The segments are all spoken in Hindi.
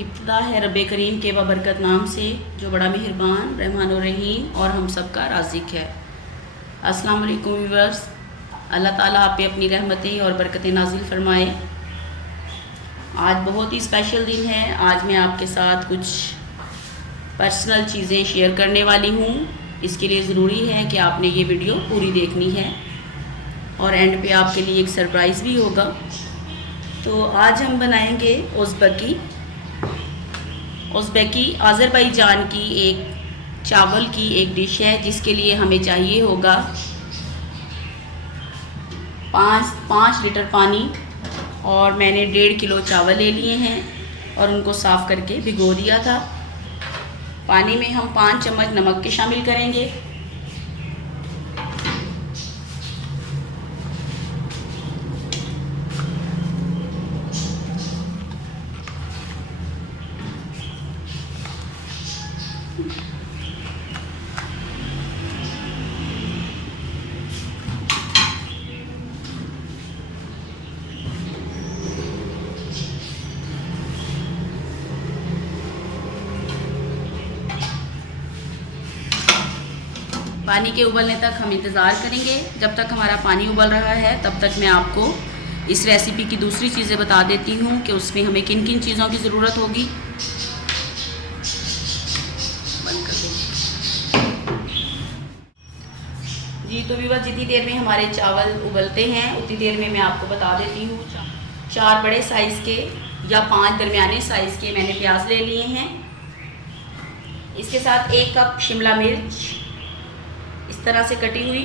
इब्तिदा है रब करीम के बबरकत नाम से जो बड़ा मेहरबान रहमान और रहीम और हम सब का राज़िक है। अस्सलाम वालेकुम व्यूअर्स, अल्लाह ताला आप पे अपनी रहमतें और बरकतें नाजिल फरमाए। आज बहुत ही स्पेशल दिन है। आज मैं आपके साथ कुछ पर्सनल चीज़ें शेयर करने वाली हूँ। इसके लिए ज़रूरी है कि आपने ये वीडियो पूरी देखनी है और एंड पे आपके लिए एक सरप्राइज़ भी होगा। तो आज हम बनाएंगे उज़्बेकी आज़रबाईजान की एक चावल की एक डिश है, जिसके लिए हमें चाहिए होगा 5 लीटर पानी, और मैंने 1.5 किलो चावल ले लिए हैं और उनको साफ़ करके भिगो दिया था। पानी में हम 5 चम्मच नमक के शामिल करेंगे। पानी के उबलने तक हम इंतज़ार करेंगे। जब तक हमारा पानी उबल रहा है तब तक मैं आपको इस रेसिपी की दूसरी चीज़ें बता देती हूँ कि उसमें हमें किन किन चीज़ों की ज़रूरत होगी। बंद कर देंगे जी। तो भी बस जितनी देर में हमारे चावल उबलते हैं उतनी देर में मैं आपको बता देती हूँ। 4 बड़े साइज़ के या 5 दरमियाने साइज़ के मैंने प्याज ले लिए हैं। इसके साथ 1 कप शिमला मिर्च इस तरह से कटी हुई,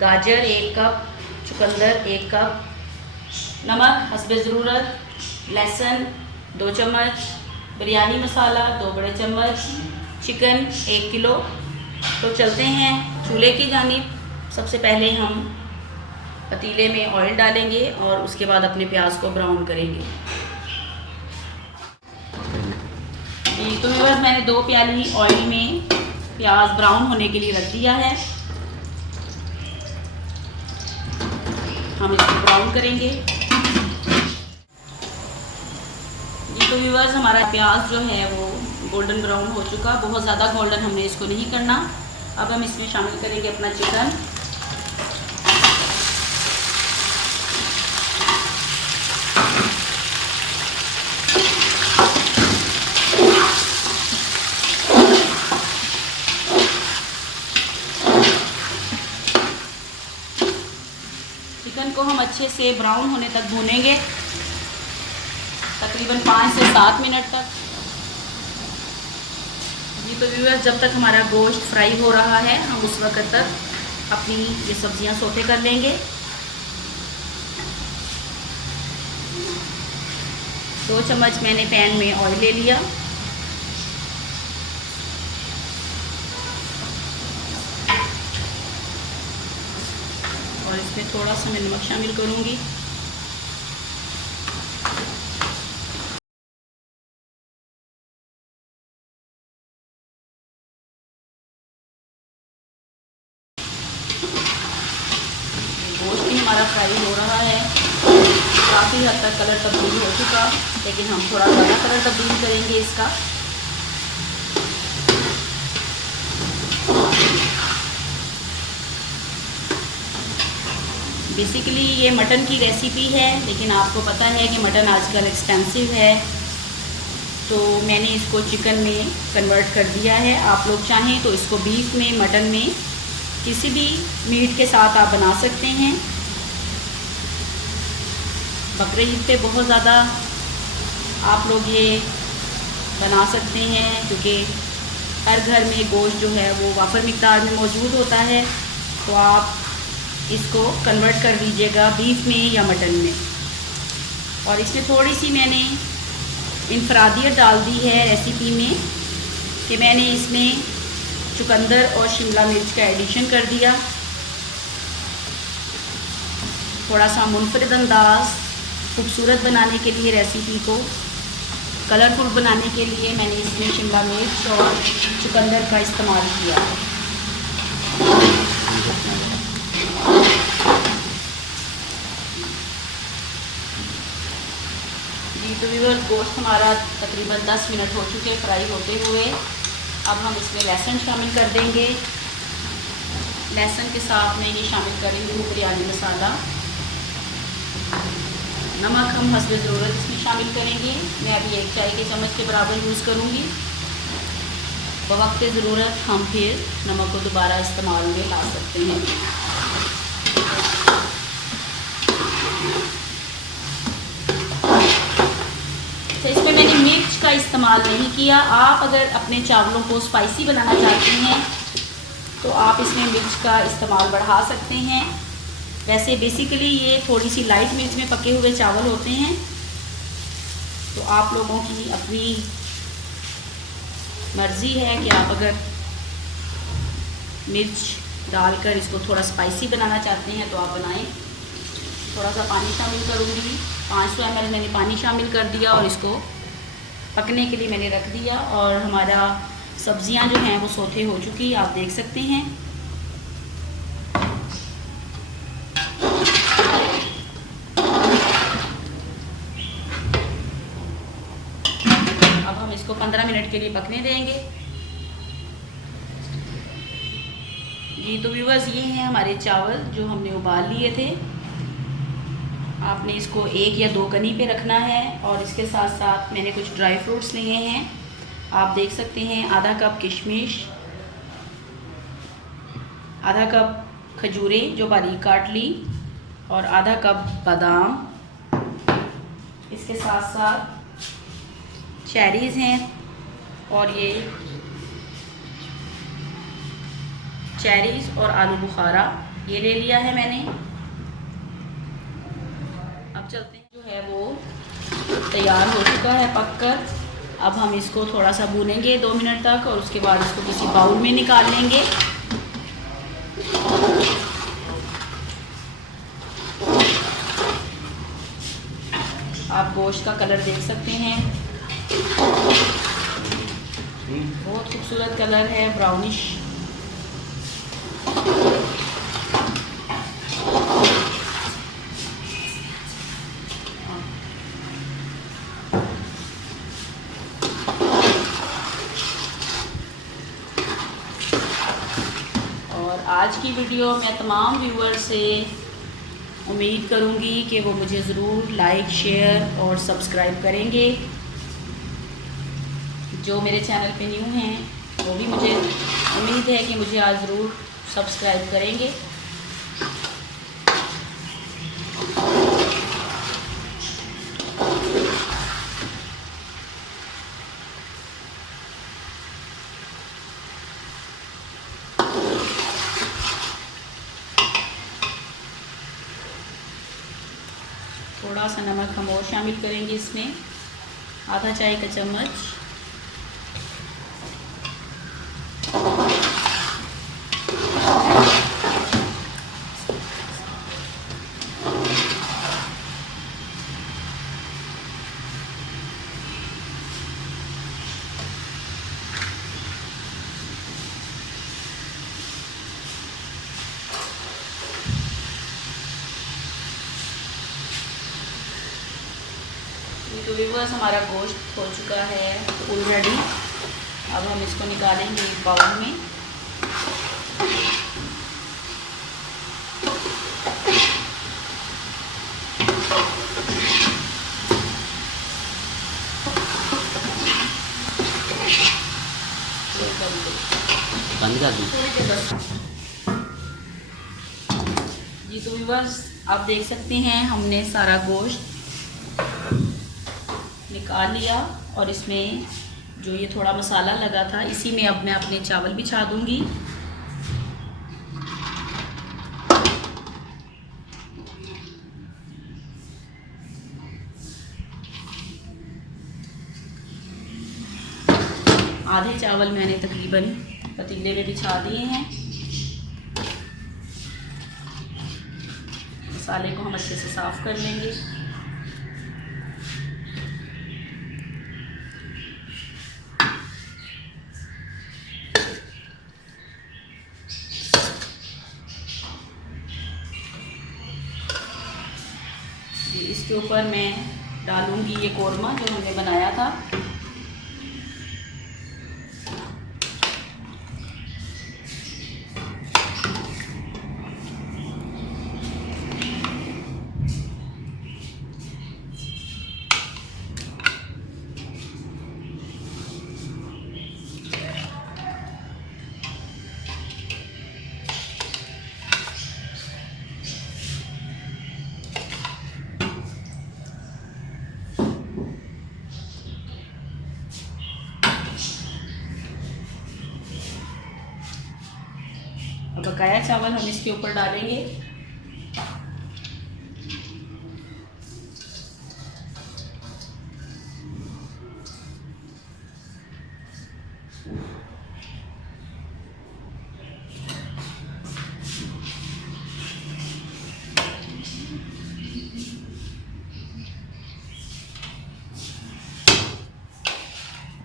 गाजर 1 कप, चुकंदर 1 कप, नमक हस्बे ज़रूरत, लहसुन 2 चम्मच, बिरयानी मसाला 2 बड़े चम्मच, चिकन 1 किलो। तो चलते हैं चूल्हे की जानिब। सबसे पहले हम पतीले में ऑयल डालेंगे और उसके बाद अपने प्याज को ब्राउन करेंगे। तो बस मैंने 2 प्याली ऑयल में प्याज ब्राउन होने के लिए रख दिया है। हम इसको ब्राउन करेंगे जी। तो व्यूअर्स, हमारा प्याज जो है वो गोल्डन ब्राउन हो चुका। बहुत ज़्यादा गोल्डन हमने इसको नहीं करना। अब हम इसमें शामिल करेंगे अपना चिकन। चिकन को हम अच्छे से ब्राउन होने तक भूनेंगे, तकरीबन 5 से 7 मिनट तक जी। तो व्यूअर्स, जब तक हमारा गोश्त फ्राई हो रहा है हम उस वक्त तक अपनी ये सब्जियां सौते कर लेंगे। 2 चम्मच मैंने पैन में ऑयल ले लिया। और इसमें थोड़ा सा मैं नमक शामिल करूँगी। गोश्त भी हमारा फ्राई हो रहा है, काफ़ी हद तक कलर तब्दील हो चुका, लेकिन हम थोड़ा ज़्यादा कलर तब्दील करेंगे इसका। बेसिकली ये मटन की रेसिपी है, लेकिन आपको पता है कि मटन आजकल एक्सपेंसिव है, तो मैंने इसको चिकन में कन्वर्ट कर दिया है। आप लोग चाहें तो इसको बीफ में, मटन में, किसी भी मीट के साथ आप बना सकते हैं। बकरे ईद पे बहुत ज़्यादा आप लोग ये बना सकते हैं, क्योंकि हर घर में गोश्त जो है वो वाफर मिक़दार में मौजूद होता है। तो आप इसको कन्वर्ट कर दीजिएगा बीफ में या मटन में। और इसमें थोड़ी सी मैंने इनफरादियत डाल दी है रेसिपी में कि मैंने इसमें चुकंदर और शिमला मिर्च का एडिशन कर दिया। थोड़ा सा मुनफरिद अंदाज़ खूबसूरत बनाने के लिए, रेसिपी को कलरफुल बनाने के लिए मैंने इसमें शिमला मिर्च और चुकंदर का इस्तेमाल किया है। जी तो व्यूअर्स, गोश्त हमारा तकरीबन 10 मिनट हो चुके हैं फ्राई होते हुए। अब हम इसमें लहसुन शामिल कर देंगे। लहसुन के साथ में ये शामिल करेंगे बिरयानी मसाला। नमक हम हस्ब ज़रूरत इसमें शामिल करेंगे। मैं अभी 1 चाय के चम्मच के बराबर यूज़ करूँगी। बवक्त ज़रूरत हम फिर नमक को दोबारा इस्तेमाल में ला सकते हैं। तो इसमें मैंने मिर्च का इस्तेमाल नहीं किया। आप अगर अपने चावलों को स्पाइसी बनाना चाहते हैं तो आप इसमें मिर्च का इस्तेमाल बढ़ा सकते हैं। वैसे बेसिकली ये थोड़ी सी लाइट मिर्च में पके हुए चावल होते हैं, तो आप लोगों की अपनी मर्ज़ी है कि आप अगर मिर्च डालकर इसको थोड़ा स्पाइसी बनाना चाहते हैं तो आप बनाएं। थोड़ा सा पानी शामिल करूँगी। 500 ml मैंने पानी शामिल कर दिया और इसको पकने के लिए मैंने रख दिया। और हमारा सब्जियां जो हैं वो सौते हो चुकी, आप देख सकते हैं। अब हम इसको 15 मिनट के लिए पकने देंगे। जी तो व्यूअर्स, ये हैं हमारे चावल जो हमने उबाल लिए थे। आपने इसको 1 या 2 कनी पे रखना है। और इसके साथ साथ मैंने कुछ ड्राई फ्रूट्स लिए हैं, आप देख सकते हैं। आधा कप किशमिश, आधा कप खजूरें जो बारीक काट ली, और आधा कप बादाम। इसके साथ साथ चेरीज़ हैं, और ये चेरीज़ और आलू बुखारा ये ले लिया है मैंने। अब चलते हैं, जो है वो तैयार हो चुका है पककर। अब हम इसको थोड़ा सा भूनेंगे 2 मिनट तक, और उसके बाद इसको किसी बाउल में निकाल लेंगे। आप गोश्त का कलर देख सकते हैं, बहुत खूबसूरत कलर है, ब्राउनिश। और आज की वीडियो मैं तमाम व्यूअर्स से उम्मीद करूंगी कि वो मुझे ज़रूर लाइक, शेयर और सब्सक्राइब करेंगे। जो मेरे चैनल पे न्यू हैं वो भी मुझे उम्मीद है कि मुझे आज ज़रूर सब्सक्राइब करेंगे। थोड़ा सा नमक हम और शामिल करेंगे इसमें, आधा चाय का चम्मच। तो व्यूअर्स, हमारा गोश्त हो चुका है फुल रेडी। अब हम इसको निकालेंगे एक बाउल में। बंद कर दूँ? जी तो व्यूअर्स, आप देख सकते हैं हमने सारा गोश्त निकाल लिया, और इसमें जो ये थोड़ा मसाला लगा था इसी में अब मैं अपने चावल बिछा दूंगी। आधे चावल मैंने तकरीबन पतीले में बिछा दिए हैं। मसाले को हम अच्छे से साफ़ कर लेंगे। इसके ऊपर मैं डालूंगी ये कोरमा जो हमने बनाया था। अब बकाया चावल हम इसके ऊपर डालेंगे।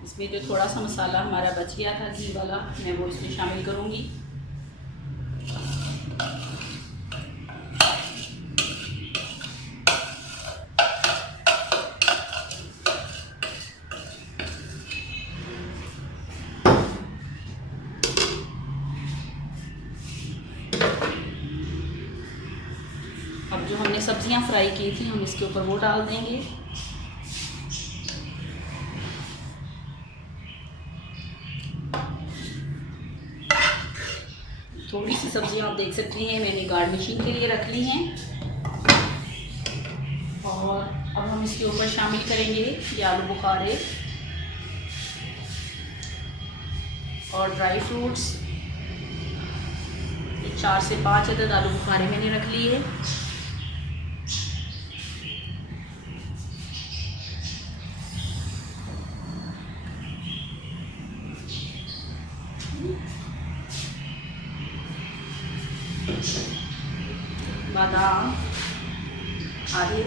इसमें जो थोड़ा सा मसाला हमारा बच गया था घी वाला, मैं वो इसमें शामिल करूँगी। अब जो हमने सब्जियां फ्राई की थी हम इसके ऊपर वो डाल देंगे। थोड़ी सी सब्जियां आप देख सकती हैं मैंने गार्निशिंग के लिए रख ली हैं। और अब हम इसके ऊपर शामिल करेंगे ये आलू बुखारे और ड्राई फ्रूट्स। 4 से 5 अदद आलू बुखारे मैंने रख लिए। बादाम आदि,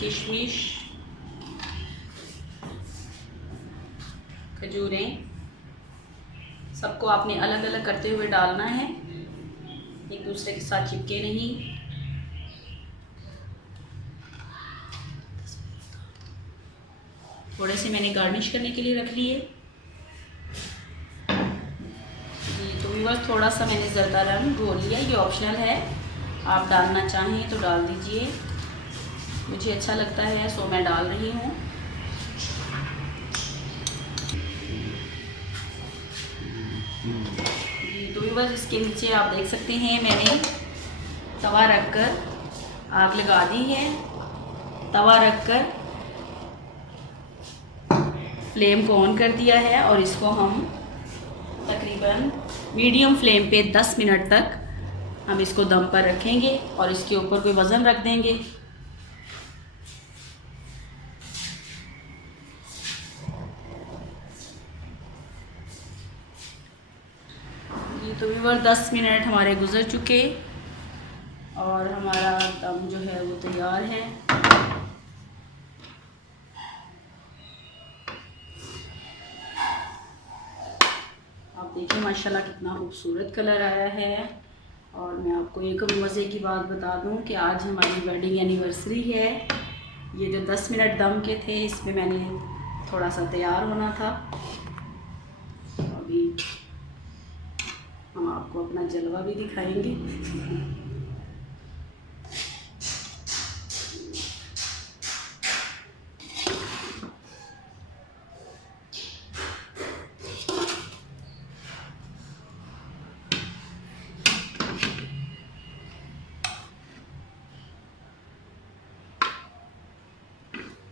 किशमिश, खजूरें, सबको आपने अलग अलग करते हुए डालना है, एक दूसरे के साथ चिपके नहीं। थोड़े से मैंने गार्निश करने के लिए रख लिए। तो बस थोड़ा सा मैंने ज़रदा रंग घोल लिया, ये ऑप्शनल है, आप डालना चाहें तो डाल दीजिए, मुझे अच्छा लगता है सो मैं डाल रही हूँ। तो बस इसके नीचे आप देख सकते हैं मैंने तवा रखकर आग लगा दी है। तवा रखकर फ्लेम को ऑन कर दिया है और इसको हम तकरीबन मीडियम फ्लेम पे 10 मिनट तक हम इसको दम पर रखेंगे और इसके ऊपर कोई वज़न रख देंगे। तो व्यूअर 10 मिनट हमारे गुजर चुके और हमारा दम जो है वो तैयार है। आप देखिए माशाल्लाह कितना खूबसूरत कलर आया है। और मैं आपको एक मज़े की बात बता दूं कि आज हमारी वेडिंग एनिवर्सरी है। ये जो 10 मिनट दम के थे इसमें मैंने थोड़ा सा तैयार होना था। अभी हम आपको अपना जलवा भी दिखाएंगे।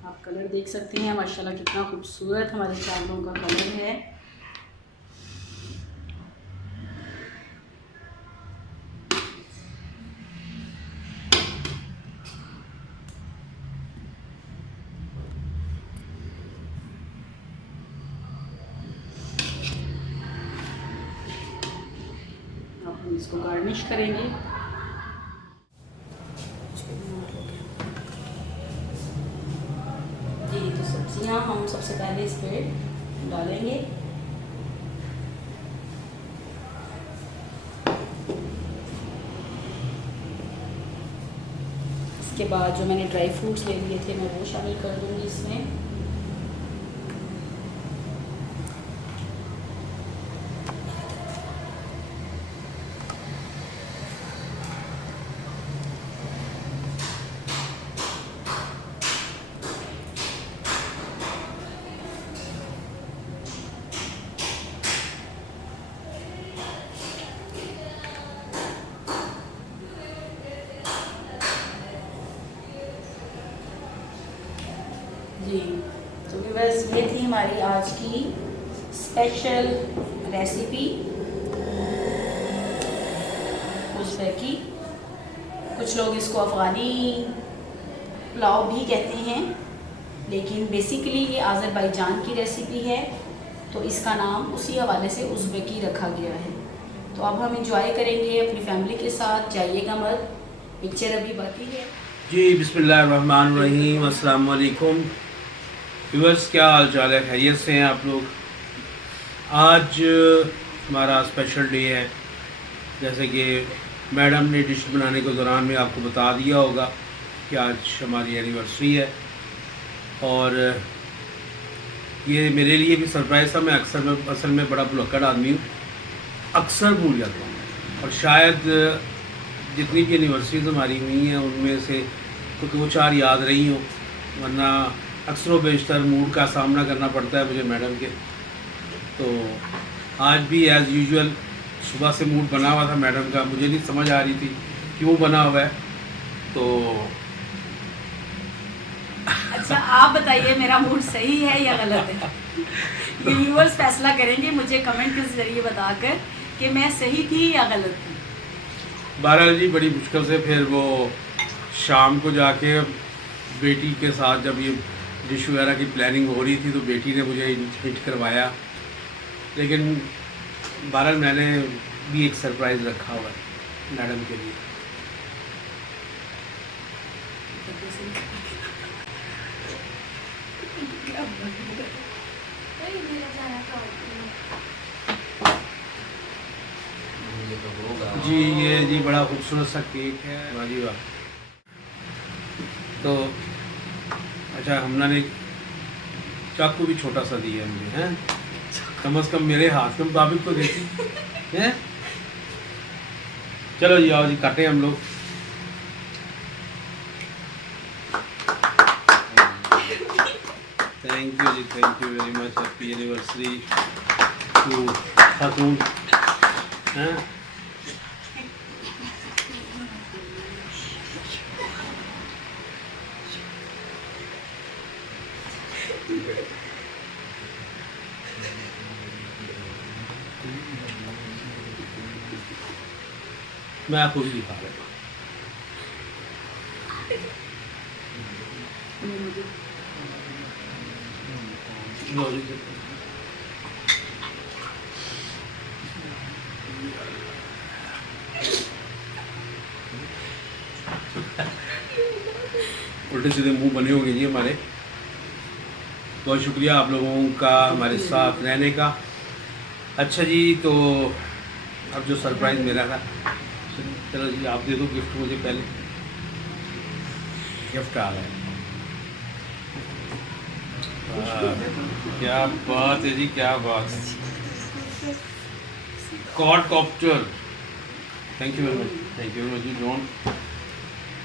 आप कलर देख सकते हैं माशाल्लाह कितना खूबसूरत हमारे चावलों का कलर है। अब हम इसको गार्निश करेंगे। जी तो सब्जियां हम सबसे पहले इस पर डालेंगे। इसके बाद जो मैंने ड्राई फ्रूट्स ले लिए थे मैं वो शामिल कर दूँगी इसमें। जी तो व्यूअर्स ये थी हमारी आज की स्पेशल रेसिपी उज़्बेकी। कुछ लोग इसको अफ़गानी पुलाव भी कहते हैं, लेकिन बेसिकली ये आज़रबाईजान की रेसिपी है, तो इसका नाम उसी हवाले से उज़्बेकी रखा गया है। तो अब हम इंजॉय करेंगे अपनी फैमिली के साथ, जाइएगा मत, पिक्चर अभी बाकी है। जी बिस्मिल्लाहिर्रहमानिर्रहीम, अस्सलाम वालेकुम व्यूअर्स, क्या हाल चाल है? खैरियत से हैं आप लोग? आज हमारा स्पेशल डे है। जैसे कि मैडम ने डिश बनाने के दौरान में आपको बता दिया होगा कि आज हमारी एनिवर्सरी है, और ये मेरे लिए भी सरप्राइज़ था। मैं असल में बड़ा भुलक्कड़ आदमी हूँ, अक्सर भूल जाता हूँ, और शायद जितनी भी एनिवर्सरीज हमारी हुई हैं उनमें से कुछ 2-4 याद रही हों, वरना अक्सर व बेशतर मूड का सामना करना पड़ता है मुझे मैडम के। तो आज भी एज़ यूजुअल सुबह से मूड बना हुआ था मैडम का, मुझे नहीं समझ आ रही थी क्यों बना हुआ है। तो अच्छा आप बताइए मेरा मूड सही है या गलत है? ये व्यूअर्स फैसला करेंगे मुझे कमेंट के ज़रिए बताकर कि मैं सही थी या गलत थी। 12 जी बड़ी मुश्किल से फिर वो शाम को जाके बेटी के साथ जब ये डिश वगैरह की प्लानिंग हो रही थी तो बेटी ने मुझे हिट करवाया, लेकिन बहरहाल मैंने भी एक सरप्राइज़ रखा हुआ है मैडम के लिए। जी ये जी बड़ा खूबसूरत सा केक है, वाह जी वाह। तो अच्छा हमना ने चाकू भी छोटा सा दिया है मुझे, हैं कम से कम मेरे हाथ के मुताबिक तो देती हैं। चलो जी आओ जी काटें हम लोग। थैंक यू जी, thank you very much. Happy anniversary to Khatoon. हैं मैं खुद ही खा रहा हूँ। उल्टे सीधे मुंह बने होंगे जी हमारे। बहुत शुक्रिया आप लोगों का हमारे साथ रहने का। अच्छा जी, तो अब जो सरप्राइज़ मेरा था, चलो जी आप दे दो गिफ्ट मुझे। पहले गिफ्ट आ रहा है, क्या बात है जी, क्या बात है। कॉड कॉप्टर, thank you very much, thank you very much जी। डोंट,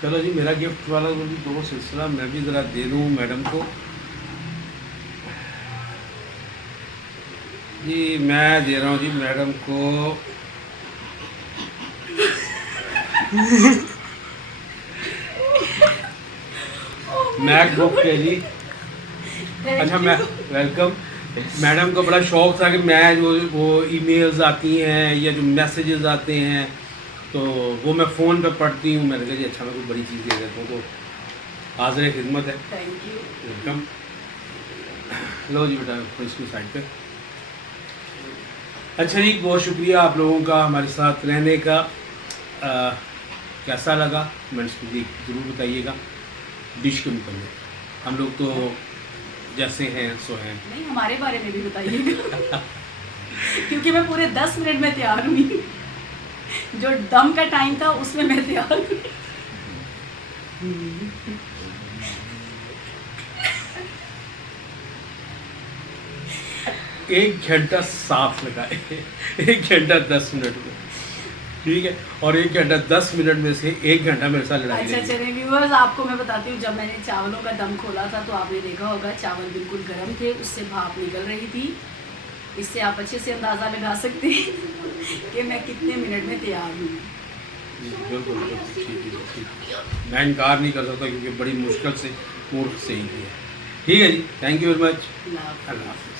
चलो जी मेरा गिफ्ट वाला तो भी दो सिलसिला मैं भी ज़रा दे दूँ मैडम को। जी मैं दे रहा हूँ जी मैडम को मैकबुक है जी। अच्छा मैं वेलकम। मैडम को बड़ा शौक़ था कि मैं जो वो ईमेल्स आती हैं या जो मैसेजेस आते हैं तो वो मैं फ़ोन पे पढ़ती हूँ। मैंने कहा जी अच्छा मैं कोई बड़ी चीज़ दे देता हूँ, तो हाज़िर खिदमत है। Thank you, welcome. लो जी बेटा इसकी साइड पे। अच्छा जी बहुत शुक्रिया आप लोगों का हमारे साथ रहने का। कैसा लगा कमेंट्स में ज़रूर बताइएगा। डिश के मुताबिक हम लोग तो जैसे हैं सो हैं। नहीं हमारे बारे में भी बताइएगा क्योंकि मैं पूरे 10 मिनट में तैयार हुई। जो दम का टाइम था उसमें मैं तैयार हुई। एक घंटा साफ लगाए 1 घंटा 10 मिनट में, ठीक है, और 1 घंटा 10 मिनट में से 1 घंटा मेरे साथ लड़ाई अच्छा रही। चलिए व्यूअर्स, आपको मैं बताती हूँ, जब मैंने चावलों का दम खोला था तो आपने देखा होगा चावल बिल्कुल गर्म थे, उससे भाप निकल रही थी। इससे आप अच्छे से अंदाज़ा लगा सकते हैं कि मैं कितने मिनट में तैयार हूँ। बिल्कुल ठीक है। मैं इनकार नहीं कर सकता क्योंकि बड़ी मुश्किल से मूर्ख से ही है। ठीक है जी, थैंक यू वेरी मच। अल्लाह हाफ़िज़। अल्लाह हाफिज़।